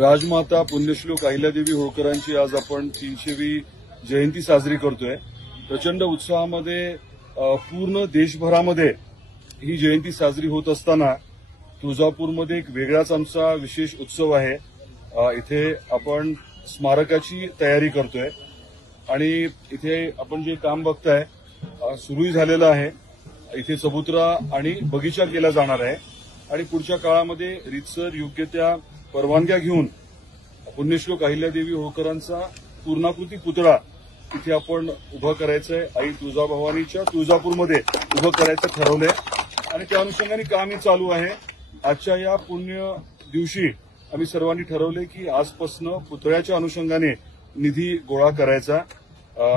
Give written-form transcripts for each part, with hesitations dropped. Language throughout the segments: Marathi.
राजमाता पुण्यश्लोक अहिल्यादेवी होळकरांची आज आपण 300वी जयंती साजरी करतोय। प्रचंड उत्साहामध्ये पूर्ण देशभरामध्ये ही जयंती साजरी होत असताना तुळजापूरमध्ये एक वेगळाच आमचा विशेष उत्सव आहे। इथे आपण स्मारकाची तयारी करतोय आणि इथे आपण जे काम बघताय सुरूही झालेलं आहे। इथे चबुतरा आणि बगीचा केला जाणार आहे आणि पुढच्या काळामध्ये रीतसर योग्य त्या परवानग्या घेऊन पुण्यश्लोक अहिल्यादेवी होळकरांचा पूर्णाकृती पुतळा इथे आपण उभा करायचा आहे। आई तुळजाभवानीच्या तुळजापूरमध्ये उभं करायचं ठरवलंय आणि त्या अनुषंगाने कामही चालू आहे। आजच्या या पुण्य दिवशी आम्ही सर्वांनी ठरवले की आजपासून पुतळ्याच्या अनुषंगाने निधी गोळा करायचा।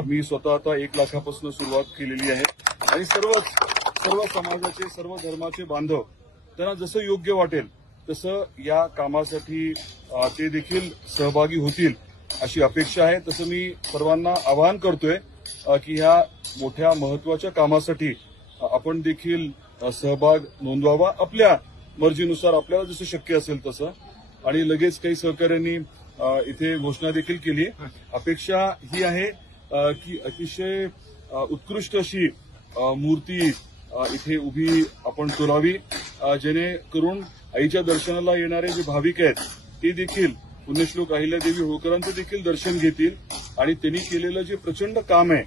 मी स्वतः आता 1 लाखापासून सुरुवात केलेली आहे आणि सर्व समाजाचे सर्व धर्माचे बांधव त्यांना जसं योग्य वाटेल तसं या कामासाठी ते देखील सहभागी होतील अशी अपेक्षा आहे। तसं मी सर्वांना आवाहन करतोय की ह्या मोठ्या महत्वाच्या कामासाठी आपण देखील सहभाग नोंदवावा आपल्या मर्जीनुसार, आपल्याला जसं शक्य असेल तसं। आणि लगेच काही सहकाऱ्यांनी इथे घोषणा देखील केली। अपेक्षा ही आहे की अतिशय उत्कृष्ट अशी मूर्ती इथे उभी आपण करावी, जेणेकरून आईच्या दर्शनाला येणारे जे भाविक आहेत ते देखील पुण्यश्लोक अहिल्यादेवी होळकरांचं देखील दर्शन घेतील आणि त्यांनी केलेलं जे प्रचंड काम आहे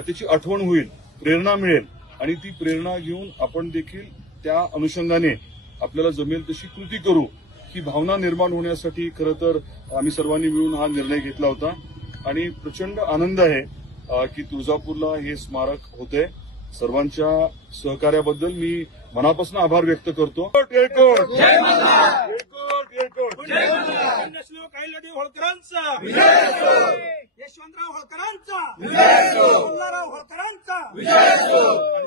त्याची आठवण होईल, प्रेरणा मिळेल आणि ती प्रेरणा घेऊन आपण देखील त्या अनुषंगाने आपल्याला जमेल तशी कृती करू ही भावना निर्माण होण्यासाठी खरं तर आम्ही सर्वांनी मिळून हा निर्णय घेतला होता आणि प्रचंड आनंद आहे की तुळजापूरला हे स्मारक होते। सर्वांच्या सहकार्याबद्दल मी मनापासून आभार व्यक्त करतो। पुण्यश्लोक अहिल्यादेवी होळकरांचा, यशवंतराव होळकरांचा, मल्हारराव होळकरांचा